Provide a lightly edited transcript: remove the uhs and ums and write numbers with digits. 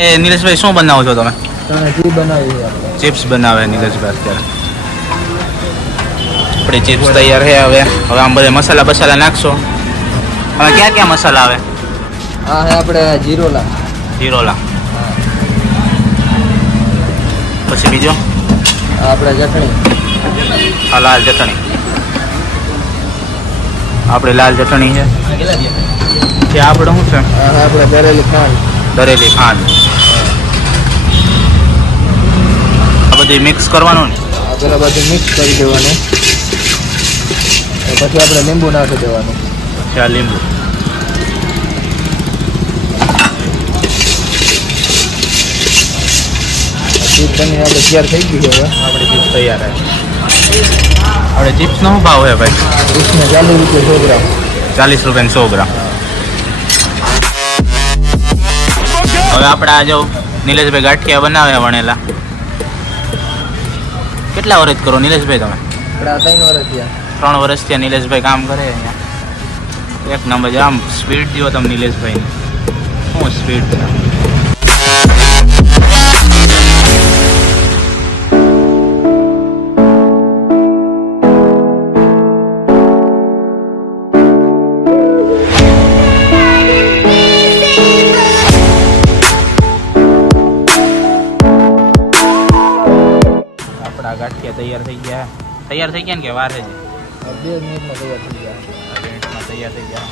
એ નિલેશભાઈ શું બનાવો છો તમે? ચીપ બનાવી છે આપણે. ચિપ્સ બનાવે નિલેશભાઈ અત્યારે. આપણી ચિપ્સ તૈયાર છે. હવે આમ બધે મસાલા બસાલા નાખશો. હવે ક્યાં ક્યાં મસાલા આવે? આ હે આપણે જીરોલા. જીરોલા. પછી બીજો આપણે ચટણી. આ લાલ ચટણી. આપણે લાલ ચટણી છે. જે આપણે શું છે? આપણે દરેલી ખાંડ. દરેલી ખાંડ. આ બધી મિક્સ કરવાનું ને? આ પેલા બધું મિક્સ કરી દેવાનું. પછી આપણે લીંબુ નાખી દેવાનું. પછી આ લીંબુ. ચીપ બની આપણે તૈયાર થઈ ગઈ છે હવે. આપણી ચિપ્સ તૈયાર છે. આપણે ચિપ્સનો શું ભાવ છે ભાઈ? ચીપ્સને 40 રૂપિયા 100 ગ્રામ. 40 રૂપિયા 100 ગ્રામ. હવે આપણે આ જો નિલેશભાઈ ગાંઠિયા બનાવે વણેલા. કેટલા વર્ષ કરો નિલેશભાઈ તમે? આપણે 3 વર્ષ થયા. 3 વર્ષ થયા નિલેશભાઈ કામ કરે અહીંયા. એક નંબર. આમ સ્પીડ દો તમે નિલેશભાઈ. શું સ્પીડ છે? આપણા ગાંઠિયા તૈયાર થઈ ગયા. તૈયાર થઈ ગયા ને કે વાર છે? 2 મિનિટમાં તૈયાર થઈ ગયા. 2 મિનિટમાં તૈયાર થઈ ગયા.